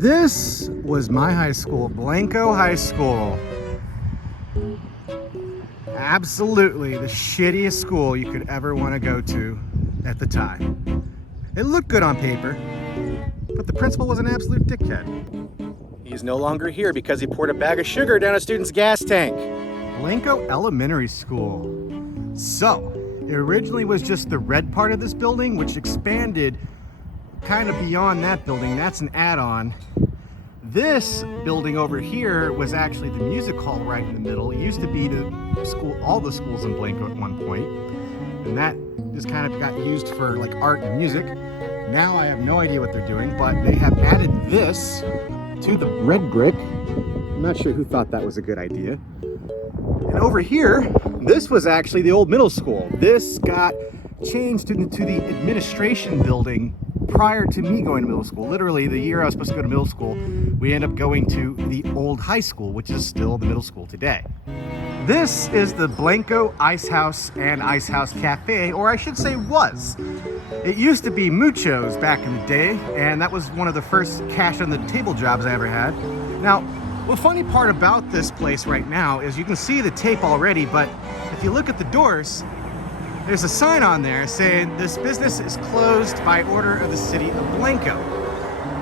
This was my high school, Blanco High School. Absolutely the shittiest school you could ever want to go to at the time. It looked good on paper, but the principal was an absolute dickhead. He's no longer here because he poured a bag of sugar down a student's gas tank. Blanco Elementary School. So, it originally was just the red part of this building, which expanded kind of beyond that building. That's an add-on. This building over here was actually the music hall right in the middle. It used to be the school, all the schools in Blanco at one point, and that just kind of got used for like art and music. Now I have no idea what they're doing, but they have added this to the red brick. I'm not sure who thought that was a good idea. And over here, this was actually the old middle school. This got changed into the administration building prior to me going to middle school. Literally, the year I was supposed to go to middle school, we ended up going to the old high school, which is still the middle school today. This is the Blanco Ice House and Ice House Cafe, or I should say was. It used to be Mucho's back in the day, and that was one of the first cash on the table jobs I ever had. Now, the funny part about this place right now is you can see the tape already, but if you look at the doors, there's a sign on there saying this business is closed by order of the city of Blanco.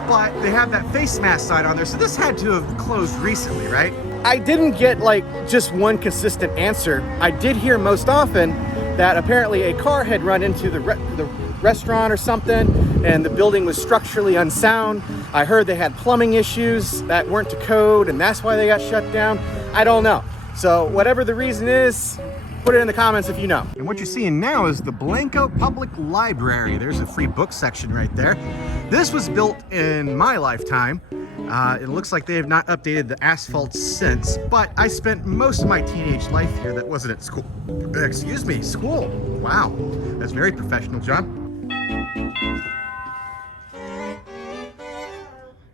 But they have that face mask sign on there, so this had to have closed recently, right? I didn't get like just one consistent answer. I did hear most often that apparently a car had run into the restaurant or something, and the building was structurally unsound. I heard they had plumbing issues that weren't to code, and that's why they got shut down. I don't know. So whatever the reason is, put it in the comments if you know. And what you're seeing now is the Blanco Public Library. There's a free book section right there. This was built in my lifetime. It looks like they have not updated the asphalt since, but I spent most of my teenage life here that wasn't at school. Excuse me, school. Wow, that's very professional, John.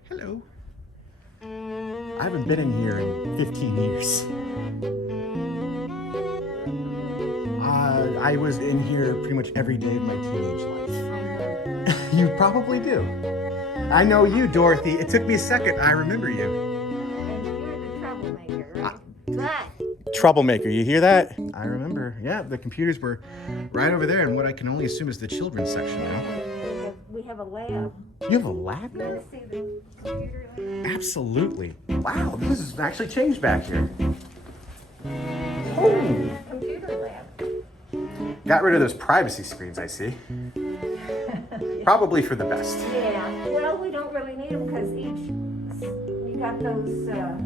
Hello. I haven't been in here in 15 years. I was in here pretty much every day of my teenage life. You probably do. I know you, Dorothy. It took me a second. I remember you. And you're the troublemaker, right? Troublemaker, you hear that? I remember. Yeah, the computers were right over there in what I can only assume is the children's section now. We have a lab. You have a lab? You want to see the computer lab? Absolutely. Wow, this has actually changed back here. Oh! Computer lab. Got rid of those privacy screens, I see. Probably for the best. Yeah, well, we don't really need them because we got those, the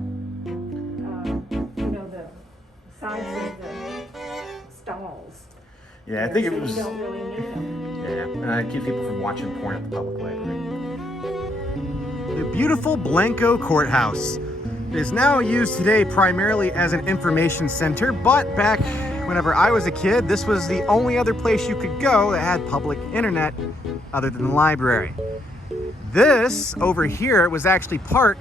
sides of the stalls. Yeah, I think it was. You don't really need them. Yeah, keep people from watching porn at the public library. The beautiful Blanco Courthouse is now used today primarily as an information center, but back whenever I was a kid, this was the only other place you could go that had public internet other than the library. This over here was actually part,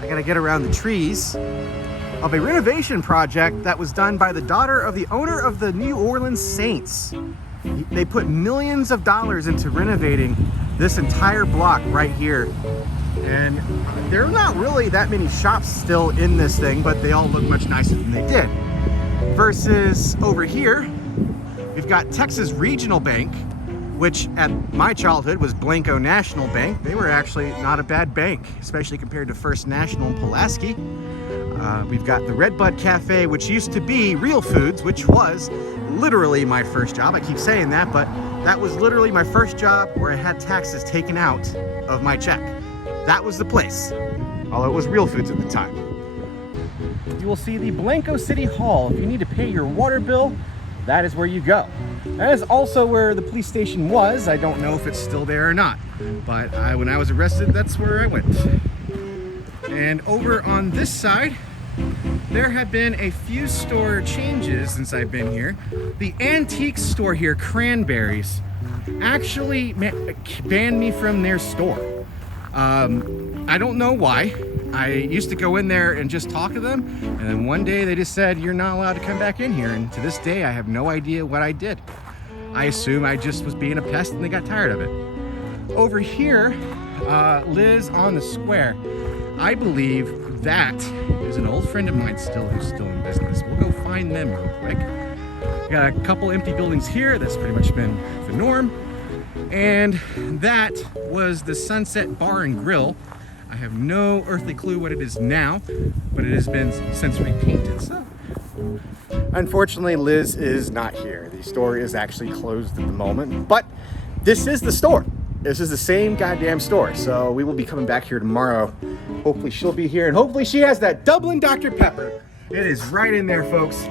I gotta get around the trees, of a renovation project that was done by the daughter of the owner of the New Orleans Saints. They put millions of dollars into renovating this entire block right here. And there are not really that many shops still in this thing, but they all look much nicer than they did. Versus over here, we've got Texas Regional Bank, which at my childhood was Blanco National Bank. They were actually not a bad bank, especially compared to First National in Pulaski. We've got the Redbud Cafe, which used to be Real Foods, which was literally my first job. I keep saying that, but that was literally my first job where I had taxes taken out of my check. That was the place, although it was Real Foods at the time. You will see the Blanco City Hall. If you need to pay your water bill, that is where you go. That is also where the police station was. I don't know if it's still there or not, but when I was arrested, that's where I went. And over on this side, there have been a few store changes since I've been here. The antique store here, Cranberries, actually banned me from their store. I don't know why. I used to go in there and just talk to them, and then one day they just said, you're not allowed to come back in here, and to this day I have no idea what I did. I assume I just was being a pest and they got tired of it. Over here, Liz on the square. I believe that is an old friend of mine still who's still in business. We'll go find them real quick. We got a couple empty buildings here. That's pretty much been the norm. And that was the Sunset Bar and Grill. I have no earthly clue what it is now, but it has been since repainted. So, unfortunately, Liz is not here. The store is actually closed at the moment, but this is the store. This is the same goddamn store. So we will be coming back here tomorrow. Hopefully she'll be here, and hopefully she has that Dublin Dr. Pepper. It is right in there, folks.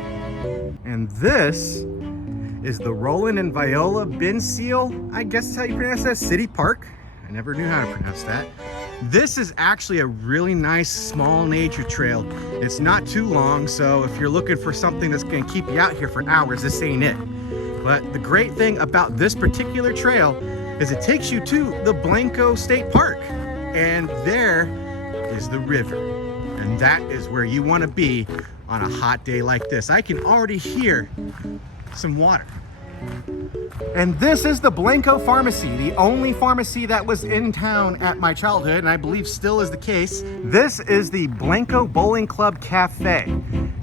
And this is the Roland and Viola Bin Seal, I guess is how you pronounce that, City Park. I never knew how to pronounce that. This is actually a really nice small nature trail. It's not too long, so if you're looking for something that's gonna keep you out here for hours, this ain't it. But the great thing about this particular trail is it takes you to the Blanco State Park. And there is the river. And that is where you wanna be on a hot day like this. I can already hear some water. And this is the Blanco Pharmacy, the only pharmacy that was in town at my childhood, and I believe still is the case. This is the Blanco Bowling Club Cafe.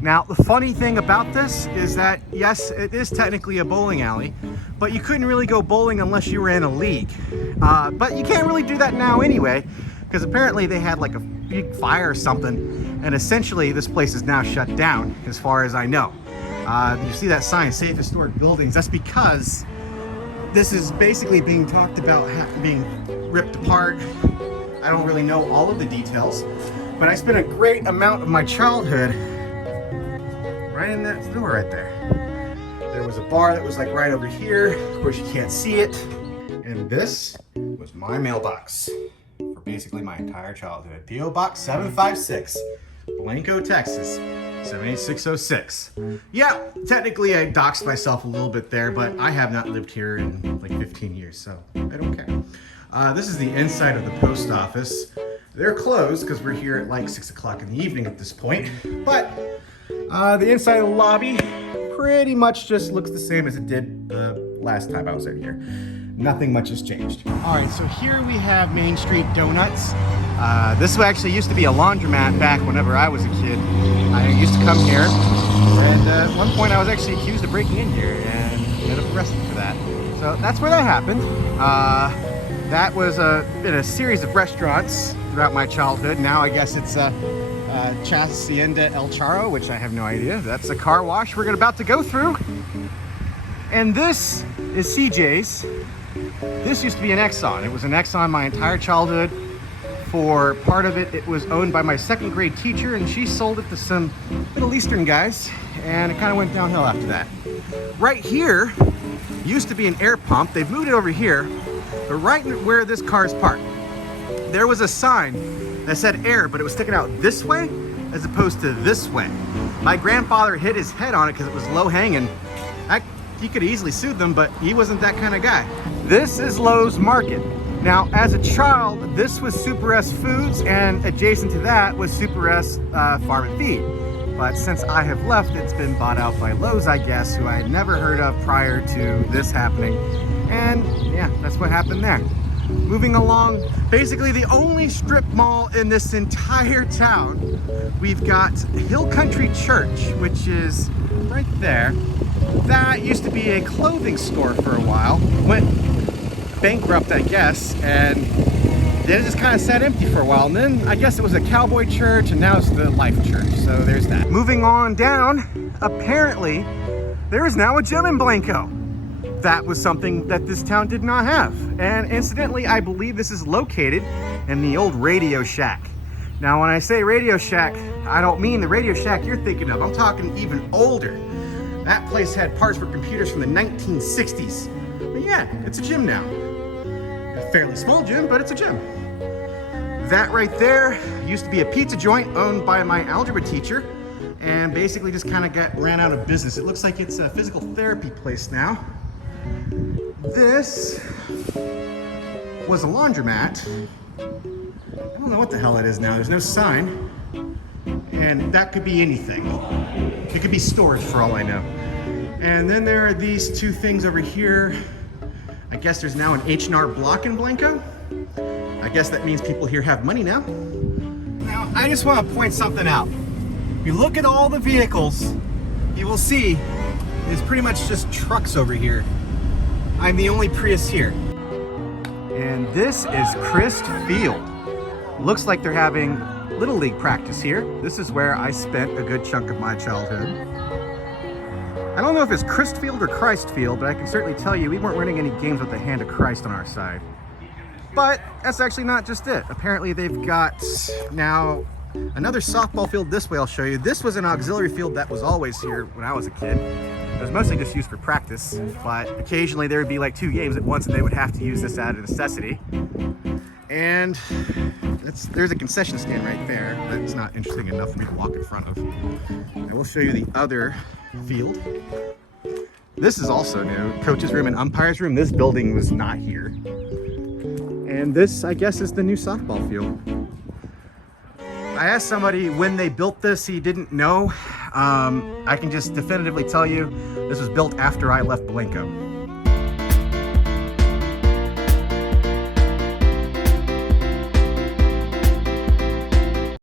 Now, the funny thing about this is that, yes, it is technically a bowling alley, but you couldn't really go bowling unless you were in a league. But you can't really do that now anyway, because apparently they had like a big fire or something, and essentially this place is now shut down, as far as I know. You see that sign, Safe Historic Buildings, that's because this is basically being talked about being ripped apart. I don't really know all of the details, but I spent a great amount of my childhood right in that store right there. There was a bar that was like right over here. Of course, you can't see it. And this was my mailbox for basically my entire childhood. P.O. Box 756, Blanco, Texas, 78606. Yeah, technically I doxed myself a little bit there, but I have not lived here in like 15 years, so I don't care. This is the inside of the post office. They're closed because we're here at like 6 o'clock in the evening at this point, but the inside of the lobby pretty much just looks the same as it did the last time I was in here. Nothing much has changed. All right, so here we have Main Street Donuts. This actually used to be a laundromat back whenever I was a kid. I used to come here, and at one point I was actually accused of breaking in here and ended up arrested for that. So that's where that happened. That was in a series of restaurants throughout my childhood. Now I guess it's Hacienda El Charro, which I have no idea. That's a car wash we're about to go through. And this is CJ's. This used to be an Exxon. It was an Exxon my entire childhood. For part of it, it was owned by my second grade teacher, and she sold it to some Middle Eastern guys, and it kind of went downhill after that. Right here used to be an air pump. They've moved it over here, but right where this car is parked, there was a sign that said air, but it was sticking out this way as opposed to this way. My grandfather hit his head on it because it was low hanging. He could easily sue them, but he wasn't that kind of guy. This is Lowe's Market. Now, as a child, this was Super S Foods, and adjacent to that was Super S Farm and Feed. But since I have left, it's been bought out by Lowe's, I guess, who I had never heard of prior to this happening. And yeah, that's what happened there. Moving along, basically the only strip mall in this entire town, we've got Hill Country Church, which is right there. That used to be a clothing store for a while. Went bankrupt, I guess, and then it just kind of sat empty for a while. And then I guess it was a cowboy church, and now it's the Life Church. So there's that. Moving on down, apparently there is now a gym in Blanco. That was something that this town did not have. And incidentally, I believe this is located in the old Radio Shack. Now, when I say Radio Shack, I don't mean the Radio Shack you're thinking of. I'm talking even older. That place had parts for computers from the 1960s. But yeah, it's a gym now. A fairly small gym, but it's a gym. That right there used to be a pizza joint owned by my algebra teacher, and basically just kind of ran out of business. It looks like it's a physical therapy place now. This was a laundromat. I don't know what the hell it is now. There's no sign. And that could be anything. It could be storage for all I know. And then there are these two things over here. I guess there's now an H&R Block in Blanco. I guess that means people here have money now. Now, I just want to point something out. If you look at all the vehicles, you will see there's pretty much just trucks over here. I'm the only Prius here. And this is Christ Field. Looks like they're having Little League practice here. This is where I spent a good chunk of my childhood. I don't know if it's Christ Field or Christ Field, but I can certainly tell you we weren't winning any games with the hand of Christ on our side. But that's actually not just it. Apparently they've got now another softball field this way. I'll show you. This was an auxiliary field that was always here when I was a kid. It was mostly just used for practice, but occasionally there would be like 2 games at once and they would have to use this out of necessity. And there's a concession stand right there. That's not interesting enough for me to walk in front of. I will show you the other field. This is also new. Coach's room and umpire's room. This building was not here. And this, I guess, is the new softball field. I asked somebody when they built this, he didn't know. I can just definitively tell you, this was built after I left Blanco.